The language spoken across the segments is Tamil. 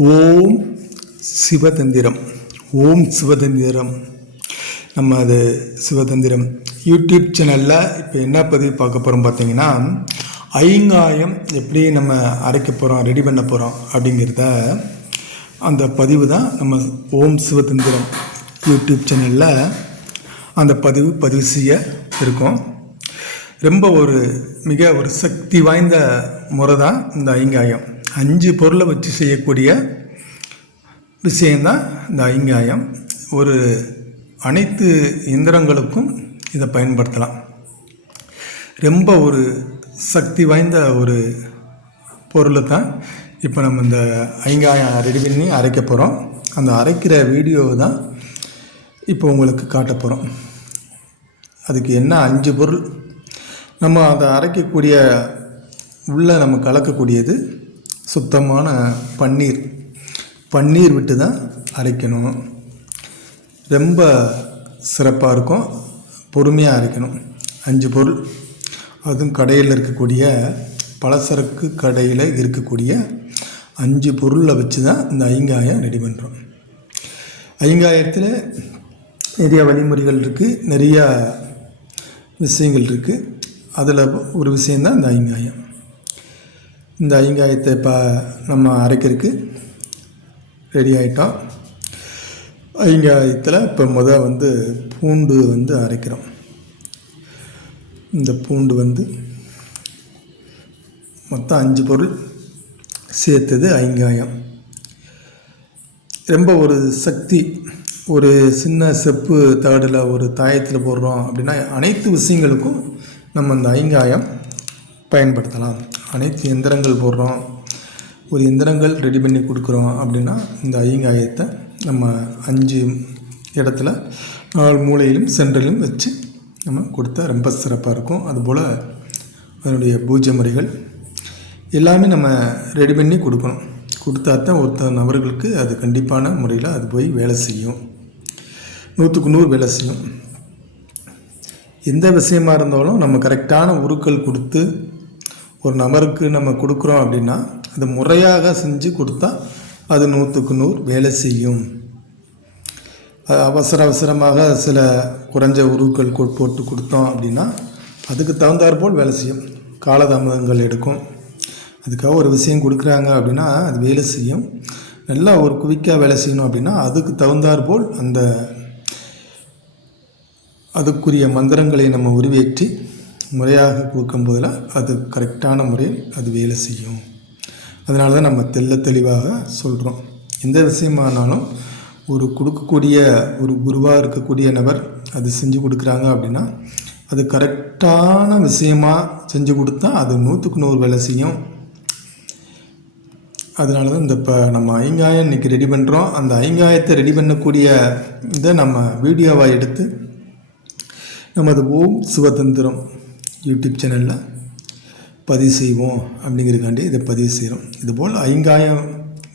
ஓம் சிவதந்திரம். ஓம் சிவதந்திரம். நம்ம அது சிவதந்திரம் யூடியூப் சேனலில் இப்போ என்ன பதிவு பார்க்க போகிறோம் பார்த்தீங்கன்னா, ஐங்காயம் எப்படி நம்ம அரைக்க போகிறோம், ரெடி பண்ண போகிறோம் அப்படிங்கிறத அந்த பதிவு தான் நம்ம ஓம் சிவதந்திரம் யூடியூப் சேனலில் அந்த பதிவு செய்ய இருக்கோம். ரொம்ப மிக ஒரு சக்தி வாய்ந்த முறை தான் இந்த ஐங்காயம். 5 பொருளை வச்சு செய்யக்கூடிய விஷயந்தான் இந்த ஐங்காயம். அனைத்து இயந்திரங்களுக்கும் இதை பயன்படுத்தலாம். ரொம்ப சக்தி வாய்ந்த பொருளை தான் இப்போ நம்ம இந்த ஐங்காயம் ரெடி பண்ணி அரைக்க போகிறோம். அந்த அரைக்கிற வீடியோவை தான் இப்போ உங்களுக்கு காட்ட போகிறோம். அதுக்கு என்ன 5 பொருள் நம்ம அதை அரைக்கக்கூடிய உள்ளே நம்ம கலக்கக்கூடியது சுத்தமான பன்னீர் விட்டு தான் அரைக்கணும். ரொம்ப சிறப்பாக இருக்கும். பொறுமையாக அரைக்கணும். 5 பொருள், அதுவும் கடையில் இருக்கக்கூடிய பலசரக்கு கடையில் இருக்கக்கூடிய 5 பொருளை வச்சு தான் இந்த ஐங்காயம் ரெடி பண்ணுறோம். ஐங்காயத்தில் நிறைய வழிமுறைகள் இருக்குது, நிறையா விஷயங்கள் இருக்குது. அதில் ஒரு விஷயந்தான் இந்த ஐங்காயம். இந்த ஐங்காயத்தை இப்போ நம்ம அரைக்கிறதுக்கு ரெடி ஆகிட்டோம். ஐங்காயத்தில் இப்போ பூண்டு அரைக்கிறோம். இந்த பூண்டு மொத்தம் 5 பொருள் சேர்த்தது ஐங்காயம். ரொம்ப சக்தி. சின்ன செப்பு தகடில் தாயத்தில் போடுறோம் அப்படின்னா அனைத்து விஷயங்களுக்கும் நம்ம இந்த ஐங்காயம் பயன்படுத்தலாம். அனைத்து எந்திரங்கள் போடுறோம், எந்திரங்கள் ரெடி பண்ணி கொடுக்குறோம் அப்படின்னா இந்த ஐங்காயத்தை நம்ம 5 இடத்துல 4 மூலையிலும் சென்டரிலும் வச்சு நம்ம கொடுத்தா ரொம்ப சிறப்பாக இருக்கும். அதுபோல் அதனுடைய பூஜை முறைகள் எல்லாமே நம்ம ரெடி பண்ணி கொடுக்கணும். கொடுத்தா தான் நபர்களுக்கு அது கண்டிப்பான முறையில் அது போய் வேலை செய்யும். 100க்கு 100 வேலை செய்யும். எந்த விஷயமாக இருந்தாலும் நம்ம கரெக்டான உருக்கள் கொடுத்து ஒரு நபருக்கு நம்ம கொடுக்குறோம் அப்படின்னா அது முறையாக செஞ்சு கொடுத்தா அது 100க்கு 100 வேலை செய்யும். அவசரமாக சில குறைஞ்ச உருக்கள் போட்டு கொடுத்தோம் அப்படின்னா அதுக்கு தகுந்தாற்போல் வேலை செய்யும். காலதாமதங்கள் எடுக்கும். அதுக்காக ஒரு விஷயம் கொடுக்குறாங்க அப்படின்னா அது வேலை செய்யும். நல்லா குவிக்காக வேலை செய்யணும் அப்படின்னா அதுக்கு தகுந்தாற்போல் அதுக்குரிய மந்திரங்களை நம்ம உருவேற்றி முறையாக கொடுக்கும்போதில் அது கரெக்டான முறையில் அது வேலை செய்யும். அதனால தான் நம்ம தெளிவாக சொல்கிறோம். எந்த விஷயமானாலும் கொடுக்கக்கூடிய குருவாக இருக்கக்கூடிய நபர் அது செஞ்சு கொடுக்குறாங்க அப்படின்னா அது கரெக்டான விஷயமாக செஞ்சு கொடுத்தா அது 100க்கு 100 வேலை செய்யும். அதனால தான் இப்போ நம்ம ஐங்காயம் இன்றைக்கி ரெடி பண்ணுறோம். அந்த ஐங்காயத்தை ரெடி பண்ணக்கூடிய இதை நம்ம வீடியோவாக எடுத்து நமது ஓம் சிவதந்திரம் யூடியூப் சேனலில் பதிவு செய்வோம் அப்படிங்கிறதுக்காண்டி இதை பதிவு செய்கிறோம். இதுபோல் ஐங்காயம்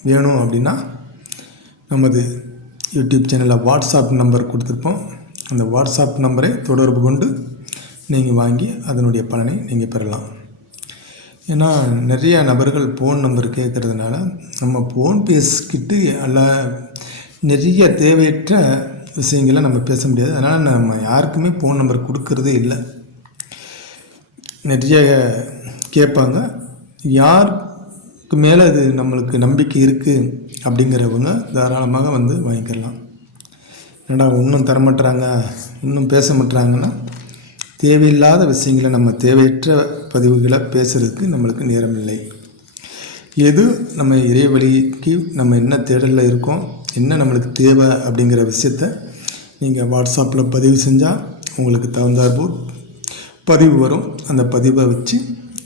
வேணும் அப்படின்னா நமது யூடியூப் சேனலில் வாட்ஸ்அப் நம்பர் கொடுத்துருப்போம். அந்த வாட்ஸ்அப் நம்பரை தொடர்பு கொண்டு நீங்கள் வாங்கி அதனுடைய பலனை நீங்கள் பெறலாம். ஏன்னா நிறையா நபர்கள் ஃபோன் நம்பர் கேட்குறதுனால நம்ம ஃபோன் பேசிக்கிட்டு நிறைய தேவையற்ற விஷயங்களை நம்ம பேச முடியாது. அதனால் நம்ம யாருக்குமே ஃபோன் நம்பர் கொடுக்கறதே இல்லை. நிறைய கேட்பாங்க. யாருக்கு மேலே அது நம்மளுக்கு நம்பிக்கை இருக்குது அப்படிங்கிறவங்க தாராளமாக வாங்கிக்கலாம். ஏன்னா இன்னும் தரமாட்டுறாங்க, இன்னும் பேச மாட்டுறாங்கன்னா தேவையில்லாத விஷயங்களை நம்ம தேவையற்ற பதிவுகளை பேசுகிறதுக்கு நம்மளுக்கு நேரம் இல்லை. எது நம்ம இறைவழிக்கு நம்ம என்ன தேடலில் இருக்கோம், என்ன நம்மளுக்கு தேவை அப்படிங்கிற விஷயத்த நீங்கள் வாட்ஸ்அப்பில் பதிவு செஞ்சால் உங்களுக்கு தகுந்தாற்போல் பதிவு வரும். அந்த பதிவை வச்சு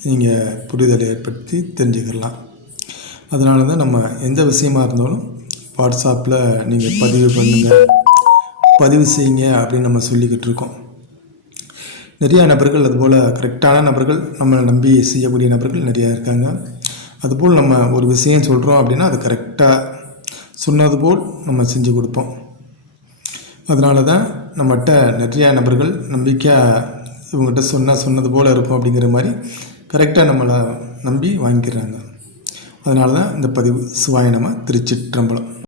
நீங்கள் புரிதலை ஏற்படுத்தி தெரிஞ்சுக்கலாம். அதனால தான் நம்ம எந்த விஷயமாக இருந்தாலும் வாட்ஸ்அப்பில் நீங்கள் பதிவு பண்ணுங்கள், பதிவு செய்யுங்க அப்படின்னு நம்ம சொல்லிக்கிட்டு இருக்கோம். நிறையா நபர்கள் அதுபோல் கரெக்டான நபர்கள் நம்மளை நம்பி செய்யக்கூடிய நபர்கள் நிறையா இருக்காங்க. அதுபோல் நம்ம ஒரு விஷயம் சொல்கிறோம் அப்படின்னா அது கரெக்டாக சொன்னது போல் நம்ம செஞ்சு கொடுப்போம். அதனால தான் நம்மகிட்ட நிறையா நபர்கள் நம்பிக்கையாக இவங்ககிட்ட சொன்னது போல் இருக்கும் அப்படிங்கிற மாதிரி கரெக்டாக நம்மளை நம்பி வாங்கிக்கிறாங்க. அதனால தான் இந்த பதிவு. சிவாய நம. திருச்சிற்றம்பலம்.